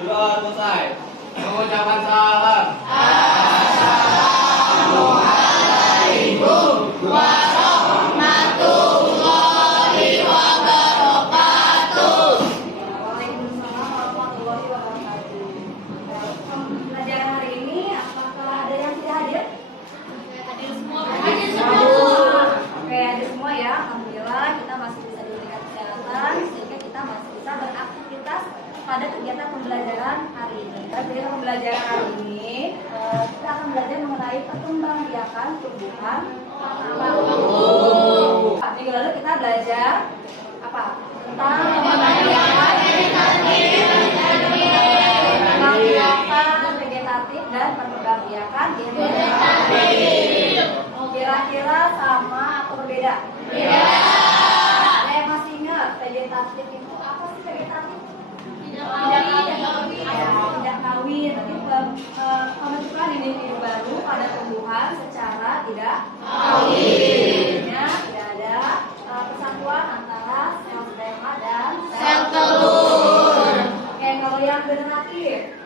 Sudah selesai. Mengucapkan salam. Waalaikumsalam warahmatullahi wabarakatuh. Pelajaran hari ini apakah ada yang tidak hadir? Hadir semua. Oke, hadir semua ya. Alhamdulillah kita masih bisa diberikan kesehatan sehingga kita masih bisa beraktivitas pada kegiatan pembelajaran hari ini. Pada kegiatan pembelajaran hari ini kita akan belajar mengenai perkembangbiakan tumbuhan. Minggu lalu kita belajar apa? Tentang perkembangbiakan vegetatif dan perkembangbiakan vegetatif. Kira-kira sama atau berbeda? Beda. Ada yang masih ingat vegetatif itu apa sih vegetatif? Tidak kawin. Pembentukan individu baru pada tumbuhan secara tidak kawin. Tidak ada persatuan antara sel sperma dan sel telur. Oke, kalau yang generatif,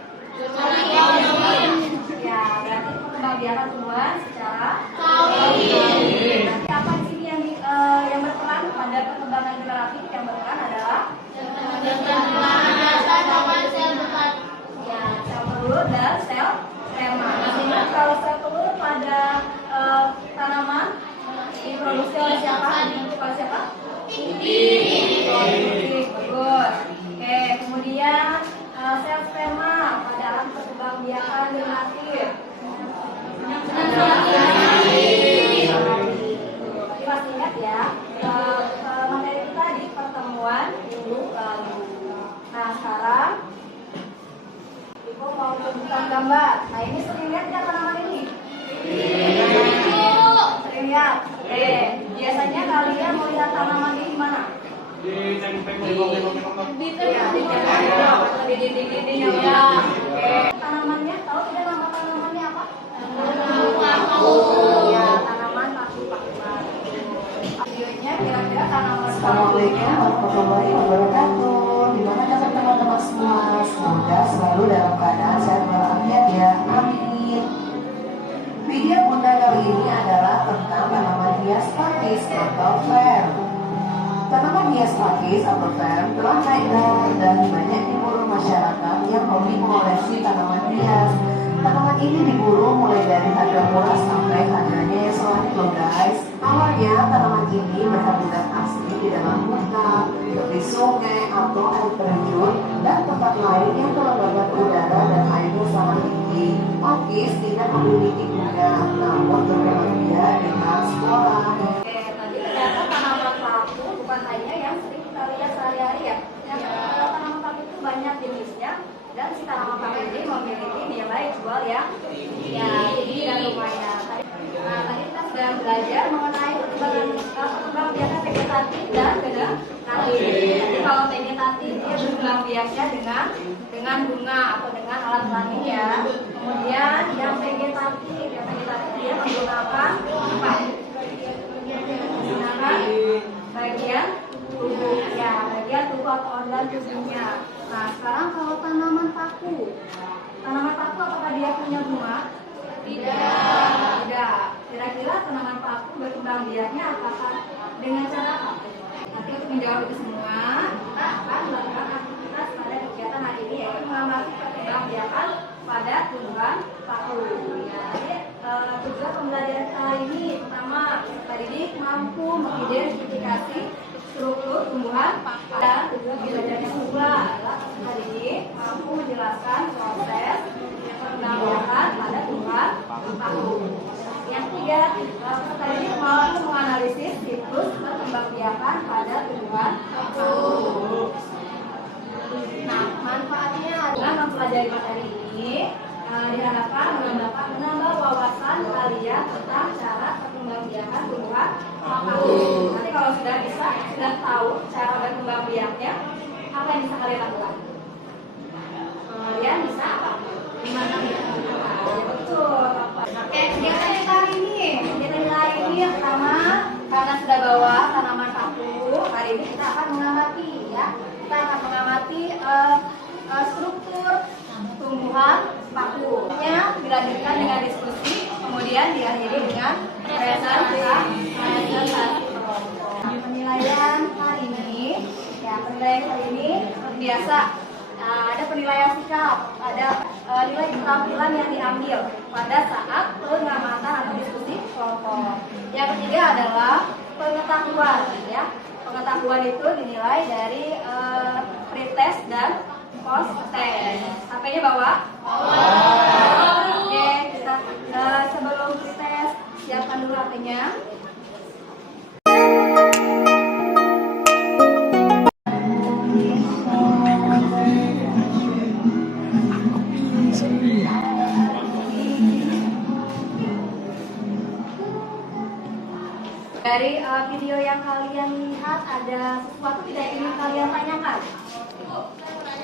ya berarti perkembangbiakan tumbuhan secara kawin. Nanti apa di sini yang berperan pada perkembangan generatif? Yang berperan adalah ya, sel telur dan sel sperma. Sehingga kalau sel telur pada tanaman diproduksi oleh siapa? Dibentuk oleh siapa? Titik. Bagus. Oke, kemudian sel sperma pada alat perkembangbiakan generatif. Tapi masih ingat ya materi kita di pertemuan minggu lalu. Nah sekarang Ibu mau tunjukkan gambar. Nah ini sering lihat nggak tanaman ini? Sering lihat. Oke, biasanya kalian mau lihat tanaman ini di mana? Di tembok. Di dinding ya. Oke. Tanamannya tahu tidak nama tanamannya apa? Paku. Ya, tanaman paku-pakuan. Videonya kira-kira tanaman paku. Assalamualaikum warahmatullahi wabarakatuh. Gimana kabar teman-teman semua? Semoga selalu dalam keadaan sehat walafiat ya. Amin. Video Bunda kali ini adalah tentang tanaman hias pakis atau fern. Tanaman hias pakis atau fern telah beredar dan banyak diburu masyarakat yang hobi mengoleksi tanaman hias. Tanaman ini diburu mulai dari harga murah sampai harganya yang selalu loh guys. Awalnya tanaman ini berhabitat asli di dalam hutan, tepi sungai atau air terjun dan tempat lain yang kelembaban udara dan airnya sangat tinggi. Pakis tidak memiliki bunga, namun berbeda dengan spora. Oke, tadi ternyata tanaman paku bukan hanya yang sering kita lihat sehari-hari ya. Tanaman paku itu banyak jenisnya dan si tanaman paku ini memiliki nilai jual yang tinggi dan lumayan. Nah, tadi kita sudah belajar mengenai perkembangbiakan vegetatif dan generatif. Jadi kalau vegetatif dia berkembang biaknya dengan bunga atau dengan alat kelamin ya. Kemudian yang vegetatif dia menggunakan apa? Menggunakan bagian tubuh ya, bagian tubuh atau organ tubuhnya. Nah, sekarang kalau tanaman paku apakah dia punya bunga? Tidak. Kira-kira tanaman paku berkembang biaknya apakah dengan cara apa? Nanti untuk menjawab itu semua, kita akan melakukan aktivitas pada kegiatan hari ini yaitu mengamati perkembang biakan pada tumbuhan paku. Ya, jadi tujuan pembelajaran kita hari ini pertama tadi ini mampu mengidentifikasi struktur tumbuhan dan tujuan belajarnya kedua adalah hari ini mampu menjelaskan proses perkembangbiakan pada tumbuhan paku. Yang ketiga, tadi ini mampu menganalisis siklus perkembangbiakan pada tumbuhan paku. Nah, manfaatnya adalah mempelajari materi ini diharapkan menambah wawasan kalian tentang cara perkembangbiakan tumbuhan paku. Nanti kalau sudah tahu cara berkembangbiaknya, apa yang bisa kalian lakukan? Kalian bisa apa? Gimana ya? Betul. Oke, kegiatan kita hari ini yang pertama karena sudah bawa tanaman paku, hari ini kita akan mengamati ya. Kita akan mengamati struktur tumbuhan paku. Dilanjutkan dengan diskusi, kemudian diakhiri dengan presentasi kelompok. Penilaian kali ini, seperti biasa. Ada penilaian sikap, ada nilai keterampilan yang diambil pada saat pengamatan atau diskusi kelompok. Yang ketiga adalah pengetahuan, ya. Pengetahuan itu dinilai dari pretest dan post test. HP-nya bawa? Oke, kita sebelum pretest siapkan dulu HP-nya. Dari video yang kalian lihat ada sesuatu tidak yang ingin kalian tanyakan?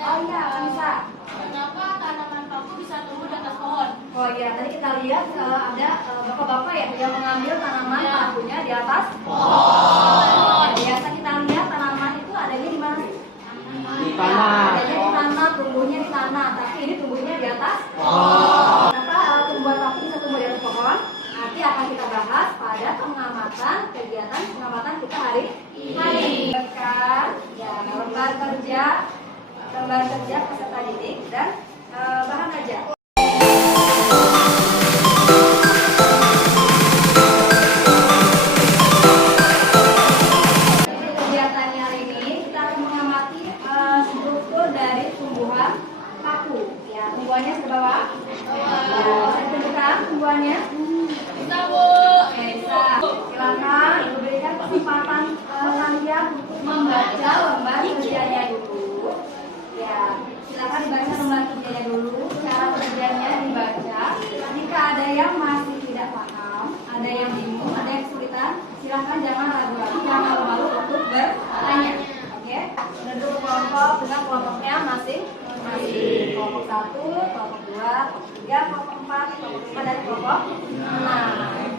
Oh iya, bisa. Kenapa tanaman paku bisa tumbuh di atas pohon? Oh iya, tadi kita lihat ada bapak-bapak ya yang mengambil tanaman pakunya di atas pohon. Biasa kita lihat tanaman itu adanya di mana sih? Di tanah. Adanya di tanah, tumbuhnya di tanah, tapi ini tumbuhnya di atas pohon. Kenapa tumbuhan paku bisa tumbuh di atas pohon? Nanti akan kita bahas pada pengamatan kegiatan pengamatan kita hari ini. Ya, lembar kerja peserta didik dan bahan ajar. Kegiatannya hari ini kita akan mengamati struktur dari tumbuhan paku. Ya, tumbuhannya sudah bawa. Ya, saya tunjukkan tumbuhannya. Bisa, Bu. Oke, bisa. Silakan Ibu berikan kesempatan kalian untuk membaca lembar kerjanya dulu. Ya, silakan dibaca lembar kerjanya dulu. Cara kerjanya dibaca. Jika ada yang masih tidak paham, ada yang bingung, ada yang kesulitan, silakan jangan ragu-ragu, jangan malu-malu untuk bertanya. Oke, duduk kelompok dengan kelompoknya masing-masing. Kelompok 1, kelompok 2, kelompok 3, kelompok 4, kelompok 5, dan kelompok 6.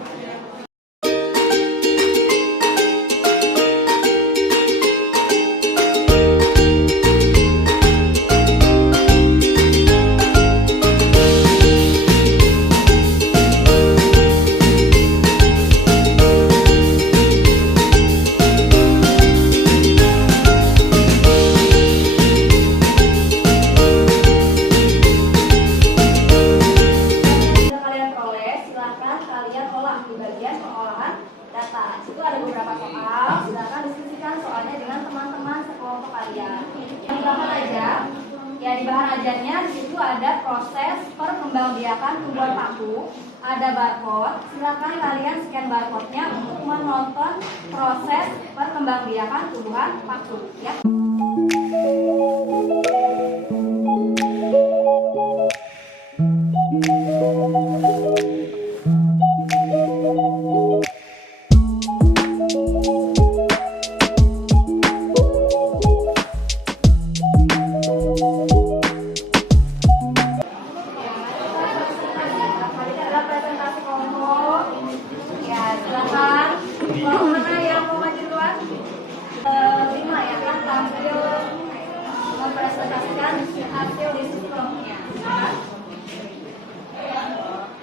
Ya, di bahan ajarnya di situ ada proses perkembangbiakan tumbuhan paku, ada barcode. Silakan kalian scan barcode-nya untuk menonton proses perkembangbiakan tumbuhan paku, ya.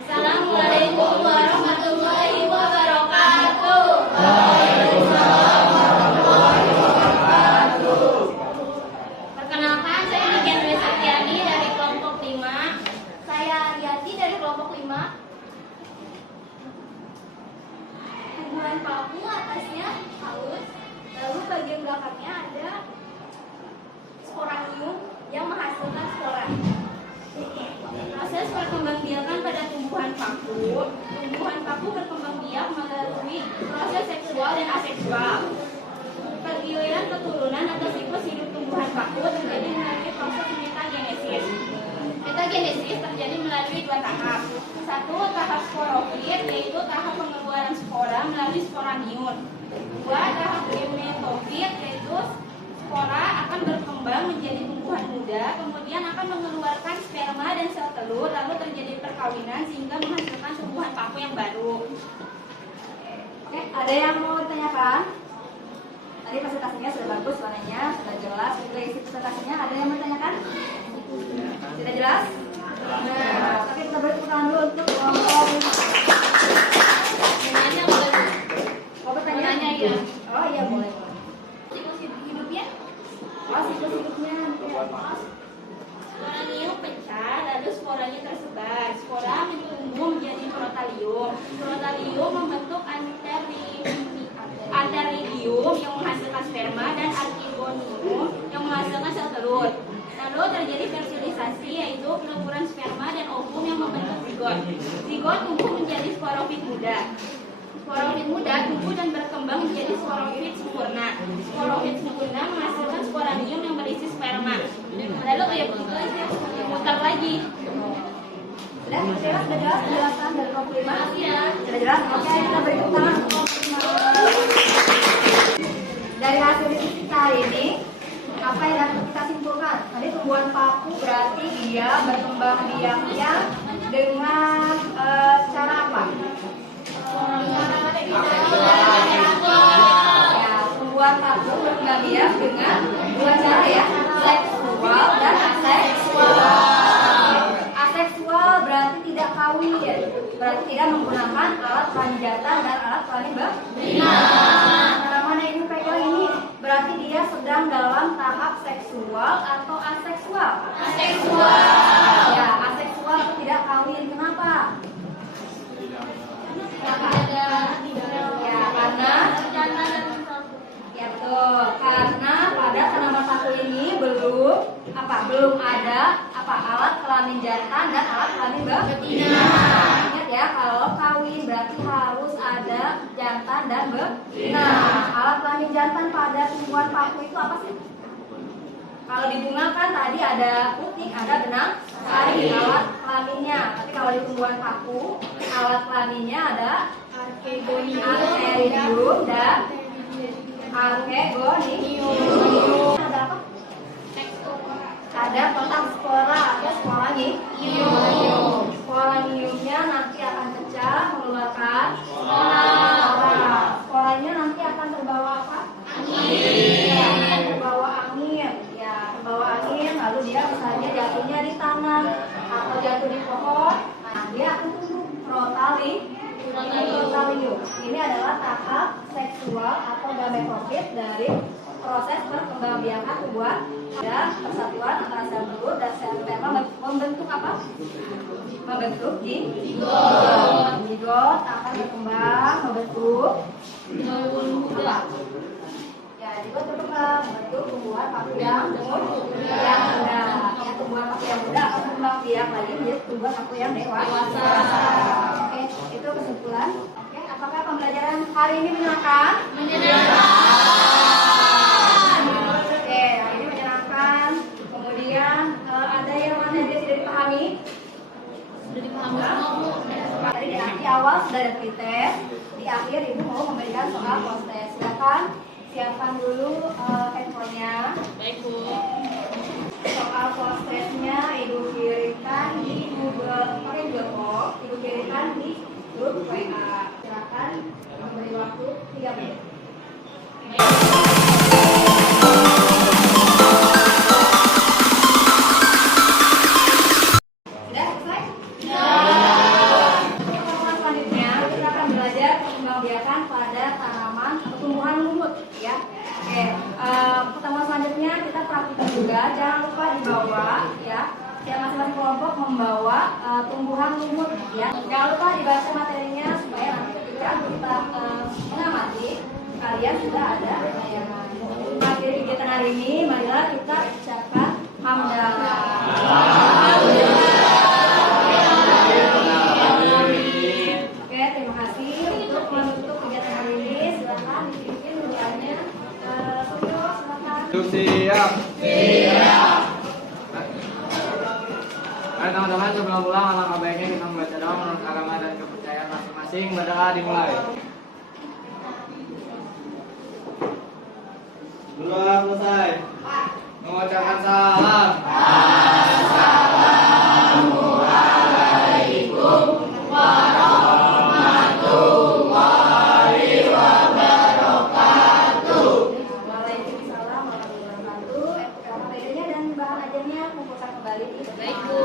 Assalamualaikum warahmatullahi wabarakatuh. Perkenalkan, saya Niken Dwi Satyani dari kelompok 5. Saya Ariati dari kelompok 5. Tumbuhan paku atasnya halus, lalu bagian belakangnya ada sporanium yang menghasilkan spora. Proses perkembangbiakan pada tumbuhan paku berkembang biak melalui proses seksual dan aseksual. Pergiliran keturunan atau siklus hidup tumbuhan paku terjadi melalui proses metagenesis. Metagenesis terjadi melalui 2 tahap. 1. Tahap sporofit, yaitu tahap pengeluaran spora melalui sporanium. 2. Tahap gemetofit, yaitu spora akan berkembang menjadi tumbuhan muda, kemudian akan mengeluarkan sperma dan sel telur, lalu terjadi perkawinan sehingga menghasilkan tumbuhan paku yang baru. Oke, ada yang mau ditanyakan? Tadi presentasinya sudah bagus, warnanya sudah jelas, juga isi presentasinya. Ada yang mau ditanyakan? Sudah jelas? Nah, tapi kita beri tepuk tangan dulu untuk kelompok. Nanya boleh? Oh, pertanyaan? Nanya ya. Oh iya boleh. Siklus hidupnya? Oh, siklus hidupnya. Sporanium pecah, lalu sporanya tersebar. Spora tumbuh menjadi protalium. Protalium membentuk antheridium yang menghasilkan sperma dan archegonium yang menghasilkan sel telur. Lalu terjadi fertilisasi, yaitu peleburan sperma dan ovum yang membentuk zigot. Zigot tumbuh menjadi sporofit muda. Sporofit muda tumbuh dan berkembang menjadi sporofit sempurna. Sporofit sempurna menghasilkan sporanium yang berisi sperma. Lalu kayak begitu aja, muter lagi. Sudah jelas penjelasan dari kelompok 5? Iya. Sudah jelas? Oke, kita beri tepuk tangan untuk kelompok 5. Dari hasil diskusi kita hari ini, apa yang dapat kita simpulkan? Tadi tumbuhan paku berarti dia berkembang biaknya dengan cara apa? Ya, tumbuhan paku berkembang biak dengan dua cara ya, seksual dan aseksual. Aseksual berarti tidak kawin, berarti tidak menggunakan alat kelamin jantan dan alat kelamin betina. Nah, mana ibu pegang ini? Berarti dia sedang dalam tahap seksual atau aseksual? Aseksual. Ya, aseksual itu tidak kawin. Kenapa? Ya, karena ya betul. Karena pada tanaman paku ini belum ada alat kelamin jantan dan alat kelamin betina. Ingat ya, kalau kawin berarti harus ada jantan dan betina. Alat kelamin jantan pada tumbuhan paku itu apa sih? Kalau di bunga kan tadi ada putik, ada benang sari, alat kelaminnya. Tapi kalau di tumbuhan paku, alat kelaminnya ada archegonium dan archegonium. Ada apa? Ada kotak spora atau sporanium. Sporaniumnya nanti akan pecah mengeluarkan spora. Sporanya nanti akan terbawa apa? Angin. Ya, akan terbawa angin. Ya, terbawa angin. Lalu dia misalnya jatuhnya di tanah atau jatuh di pohon. Nah, dia akan tumbuh protalium. Ini adalah tahap seksual atau gametofit dari proses perkembangbiakan tumbuhan dan persatuan antara sel telur dan sel sperma membentuk apa? Membentuk zigot. Zigot akan berkembang membentuk apa? Ya, zigot berkembang membentuk tumbuhan paku yang muda. Ya, tumbuhan paku yang muda akan berkembang biak lagi menjadi tumbuhan paku yang dewasa. Oke, itu kesimpulan. Oke, apakah pembelajaran hari ini menyenangkan? Di awal sudah ada pretest, di akhir ibu mau memberikan soal post-test. Silakan siapkan dulu handphonenya. Baik, Bu. Soal post-testnya ibu kirimkan di Google, pakai Google Form, ibu kirimkan di grup WA. Silakan memberi waktu 3 menit. Pada tanaman pertumbuhan lumut ya. Oke, pertemuan selanjutnya kita praktikkan juga. Jangan lupa dibawa ya. Setiap masing-masing kelompok membawa tumbuhan lumut ya. Jangan lupa dibaca materinya supaya nanti ketika kita mengamati kalian sudah ada bayangan. Akhir kegiatan hari ini, marilah kita ucapkan hamdalah. Oke, terima kasih untuk menutup kegiatan hari ini. Silakan dipimpin doanya. Suryo, silakan. Siap. Baik teman-teman, sebelum pulang alangkah baiknya kita membaca doa menurut agama dan kepercayaan masing-masing. Berdoa dimulai. Doa selesai. Mengucapkan salam. Assalamualaikum warahmatullahi wabarakatuh. Waalaikumsalam warahmatullahi wabarakatuh. Materinya dan bahan ajarnya kumpulkan kembali. kembali di Baik, Bu.